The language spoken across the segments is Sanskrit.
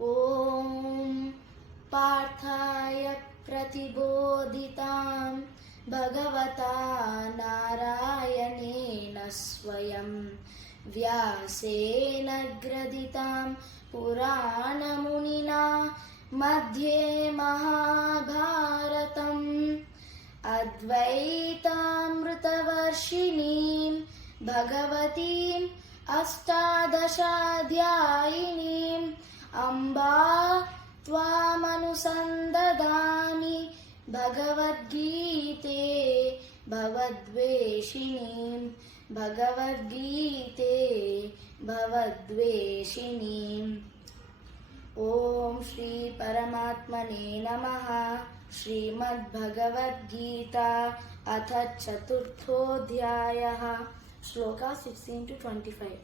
ॐ पार्थाय प्रतिबोधितां भगवता नारायणेन स्वयं व्यासेन ग्रथितां पुराणमुनिना मध्ये महाभारतम् अद्वैतामृतवर्षिणीं भगवतीम् अष्टादशाध्यायिनीम् अम्बा त्वामनुसन्ददामि भगवद्गीते भवद्वेषिणीं भगवद्गीते भवद्वेषिणीम्। ॐ श्री परमात्मने नमः। श्रीमद्भगवद्गीता अथ चतुर्थोऽध्यायः। श्लोका 16-25।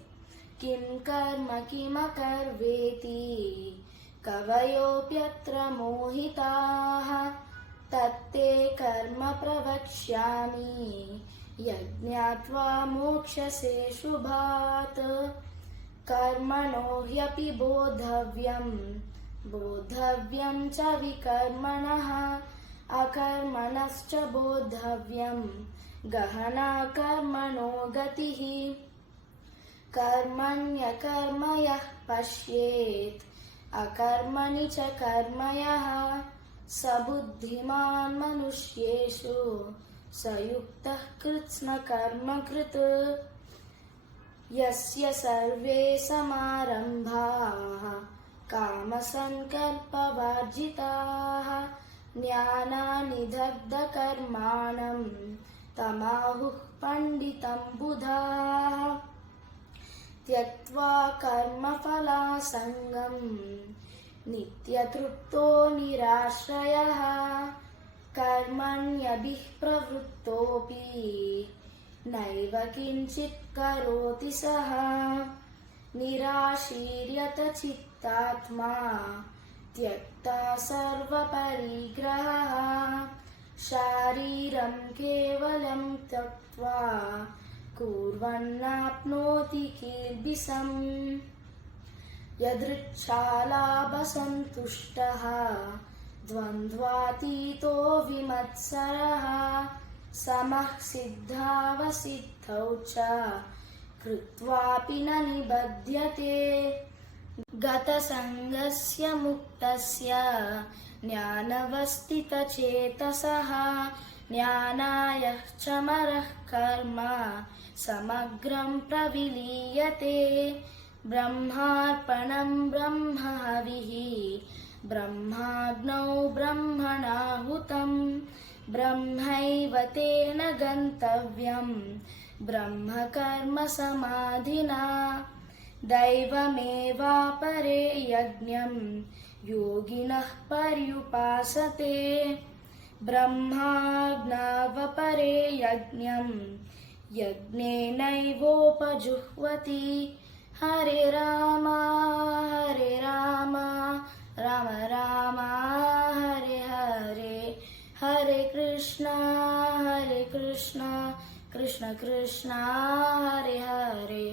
किं कर्म किमकर्वेति कवयोऽप्यत्र मोहिताः तत्ते कर्म प्रवक्ष्यामि यज्ञात्वा मोक्ष्यसे शुभात्। कर्मणो ह्यपि बोद्धव्यं च विकर्मणः अकर्मणश्च बोद्धव्यं गहना कर्मणो गतिः। कर्मण्यकर्म यः पश्येत् अकर्मणि च कर्म यः स बुद्धिमान् मनुष्येषु स युक्तः कृत्स्नकर्मकृत्। यस्य सर्वे समारम्भाः कामसङ्कल्पवर्जिताः ज्ञानानिदग्धकर्माणं तमाहुः पण्डितं बुधाः। त्यक्त्वा कर्मफलासङ्गं नित्यतृप्तो निराश्रयः कर्मण्यभिप्रवृत्तोऽपि नैव किञ्चित् करोति सः। निराशीर्यत चित्तात्मा त्यक्ता सर्वपरिग्रहः शारीरं केवलं त्यक्त्वा कुर्वन्नाप्नोति किल्बिषम्। यदृच्छालाभसन्तुष्टः द्वन्द्वातीतो विमत्सरः समः सिद्धावसिद्धौ च कृत्वापि न निबध्यते। गतसङ्गस्य मुक्तस्य ज्ञानवस्थितचेतसः ज्ञानाय चमरः कर्म समग्रं प्रविलीयते। ब्रह्मार्पणं ब्रह्महविः ब्रह्माग्नौ ब्रह्मणाहुतं ब्रह्मैव तेन गन्तव्यं ब्रह्मकर्म समाधिना। दैवमेवापरे यज्ञं योगिनः पर्युपासते ब्रह्माज्ञावपरे यज्ञं यज्ञेनैवोपजुह्वति। हरे राम राम राम हरे हरे हरे कृष्ण कृष्ण कृष्ण हरे हरे।